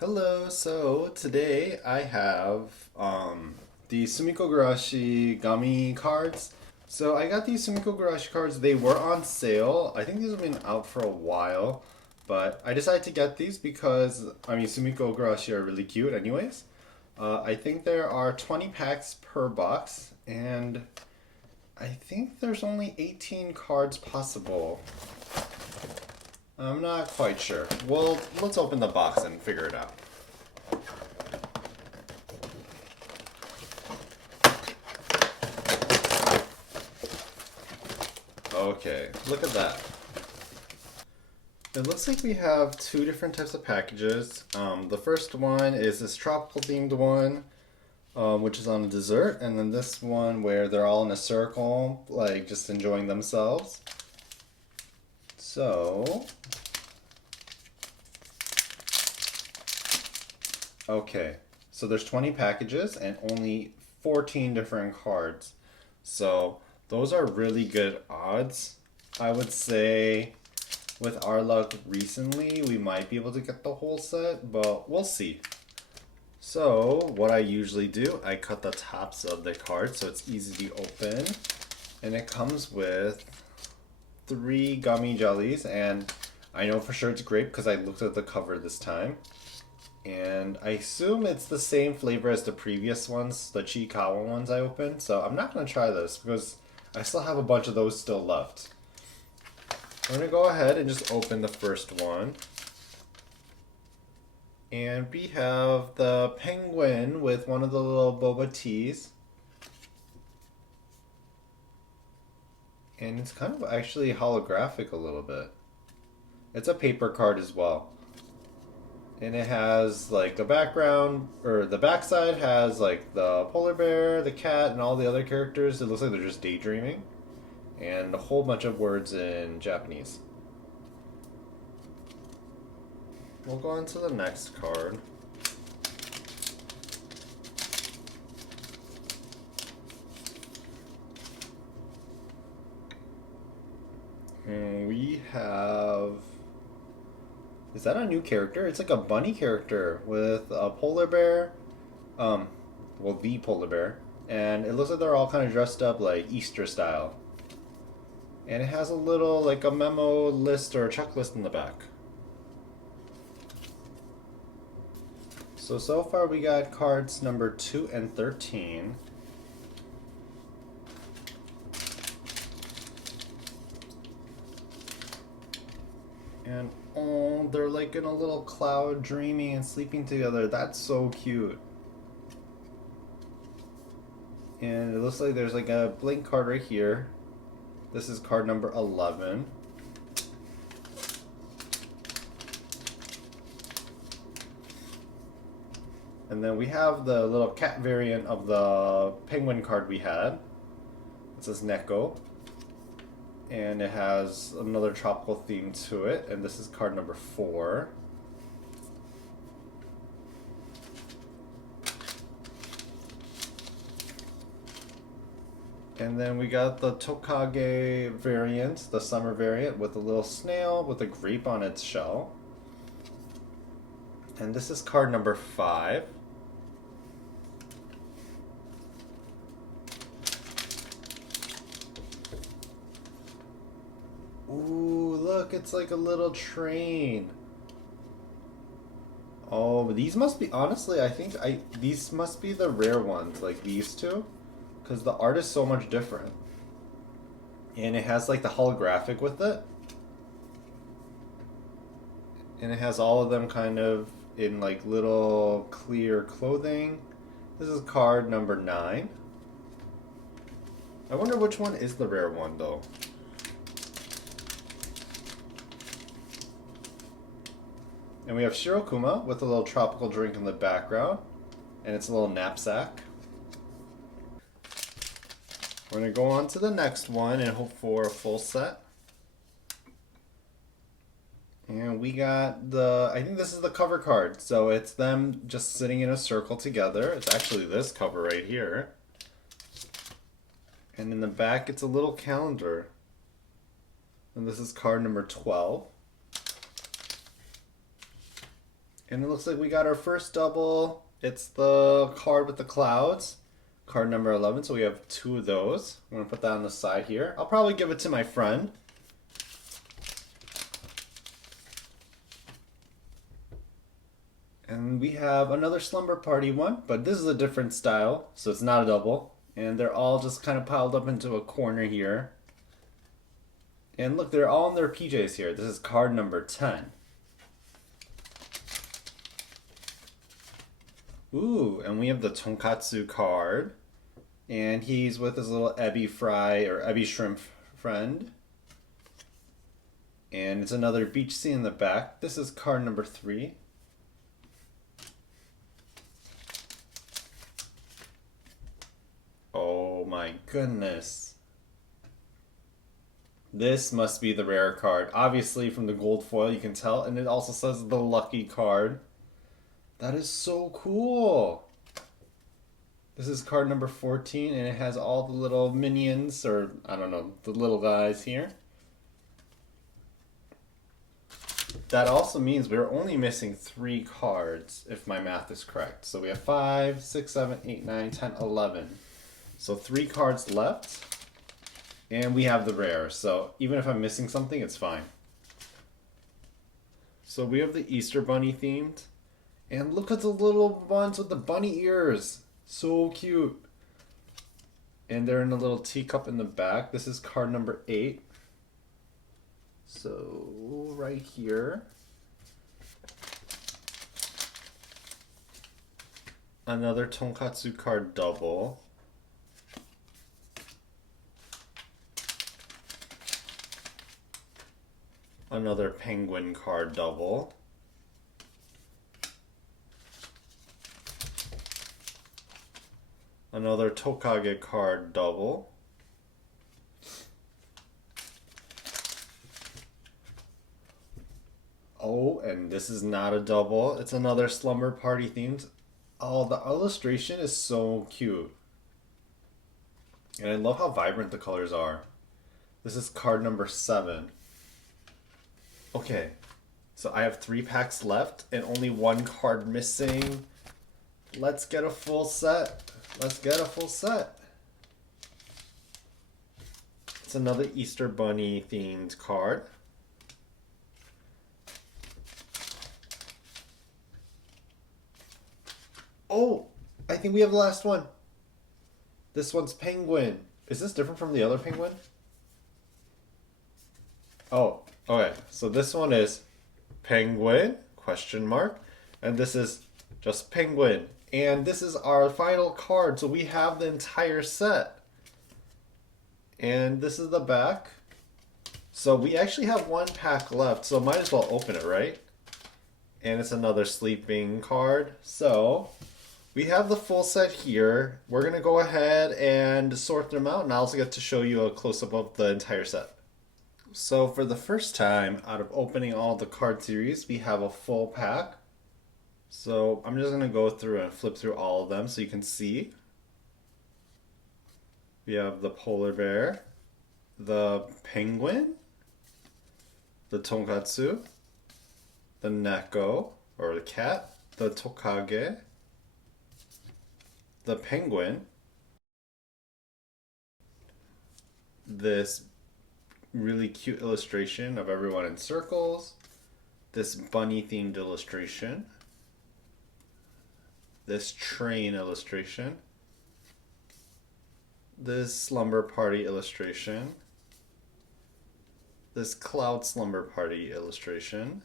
Hello, so today I have the Sumikko Gurashi Gummy cards. So I got these Sumikko Gurashi cards. They were on sale. I think these have been out for a while, but I decided to get these because Sumikko Gurashi are really cute anyways. I think there are 20 packs per box, and I think there's only 18 cards possible. I'm not quite sure. Well, let's open the box and figure it out. Okay, look at that. It looks like we have two different types of packages. The first one is this tropical themed one, which is on a dessert, and then this one where they're all in a circle, like just enjoying themselves. So, okay, so there's 20 packages and only 14 different cards. So those are really good odds. I would say with our luck recently, we might be able to get the whole set, but we'll see. So what I usually do, I cut the tops of the card so it's easy to open. And it comes with 3 gummy jellies, and I know for sure it's grape because I looked at the cover this time. And I assume it's the same flavor as the previous ones, the Chikawa ones I opened. So I'm not going to try this because I still have a bunch of those still left. I'm going to go ahead and just open the first one. And we have the penguin with one of the little boba teas. And it's kind of actually holographic a little bit. It's a paper card as well. And it has like the background, or the backside has like the polar bear, the cat, and all the other characters. It looks like they're just daydreaming. And a whole bunch of words in Japanese. We'll go on to the next card. And we have... Is that a new character? It's like a bunny character with a polar bear. Well, the polar bear. And it looks like they're all kind of dressed up like Easter style. And it has a little, like a memo list or a checklist in the back. So far we got cards number 2 and 13. And oh, they're like in a little cloud dreaming and sleeping together. That's so cute. And it looks like there's like a blank card right here. This is card number 11. And then we have the little cat variant of the penguin card we had. It says Neko. And it has another tropical theme to it. And this is card number 4. And then we got the Tokage variant, the summer variant, with a little snail with a grape on its shell. And this is card number 5. Ooh, look, it's like a little train. Oh, these must be, honestly, these must be the rare ones, like these two. Because the art is so much different. And it has like the holographic with it. And it has all of them kind of in like little clear clothing. This is card number 9. I wonder which one is the rare one though. And we have Shirokuma with a little tropical drink in the background. And it's a little knapsack. We're going to go on to the next one and hope for a full set. And we got I think this is the cover card. So it's them just sitting in a circle together. It's actually this cover right here. And in the back, it's a little calendar. And this is card number 12. And it looks like we got our first double. It's the card with the clouds. Card number 11, so we have two of those. I'm going to put that on the side here. I'll probably give it to my friend. And we have another Slumber Party one, but this is a different style, so it's not a double. And they're all just kind of piled up into a corner here. And look, they're all in their PJs here. This is card number 10. Ooh, and we have the Tonkatsu card. And he's with his little ebi fry or ebi shrimp friend. And it's another beach scene in the back. This is card number 3. Oh my goodness. This must be the rare card. Obviously from the gold foil you can tell. And it also says the lucky card. That is so cool. This is card number 14 and it has all the little minions, or I don't know, the little guys here. That also means we're only missing 3 cards if my math is correct. So we have 5, 6, 7, 8, 9, 10, 11. So 3 cards left. And we have the rare. So even if I'm missing something, it's fine. So we have the Easter Bunny themed. And look at the little ones with the bunny ears. So cute. And they're in a little teacup in the back. This is card number 8. So right here. Another Tonkatsu card double. Another penguin card double. Another Tokage card double. Oh, and this is not a double. It's another Slumber Party themed. Oh, the illustration is so cute. And I love how vibrant the colors are. This is card number 7. Okay, so I have 3 packs left and only 1 card missing. Let's get a full set. Let's get a full set. It's another Easter Bunny themed card. Oh, I think we have the last one. This one's penguin. Is this different from the other penguin? Oh, okay. So this one is penguin, question mark. And this is just penguin. And this is our final card. So we have the entire set. And this is the back. So we actually have 1 pack left. So might as well open it, right? And it's another sleeping card. So we have the full set here. We're going to go ahead and sort them out. And I also get to show you a close-up of the entire set. So for the first time out of opening all the card series, we have a full pack. So I'm just going to go through and flip through all of them so you can see. We have the polar bear, the penguin, the tonkatsu, the neko, or the cat, the tokage, the penguin, this really cute illustration of everyone in circles, this bunny themed illustration, this train illustration, this slumber party illustration, this cloud slumber party illustration,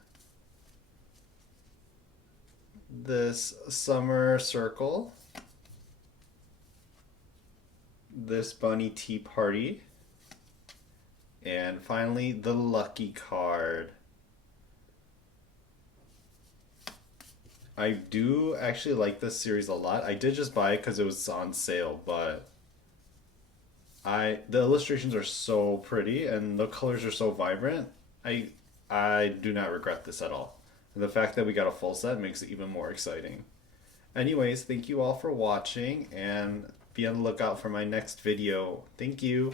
this summer circle, this bunny tea party, and finally the lucky card. I do actually like this series a lot. I did just buy it because it was on sale, but the illustrations are so pretty and the colors are so vibrant. I do not regret this at all. And the fact that we got a full set makes it even more exciting. Anyways, thank you all for watching and be on the lookout for my next video. Thank you.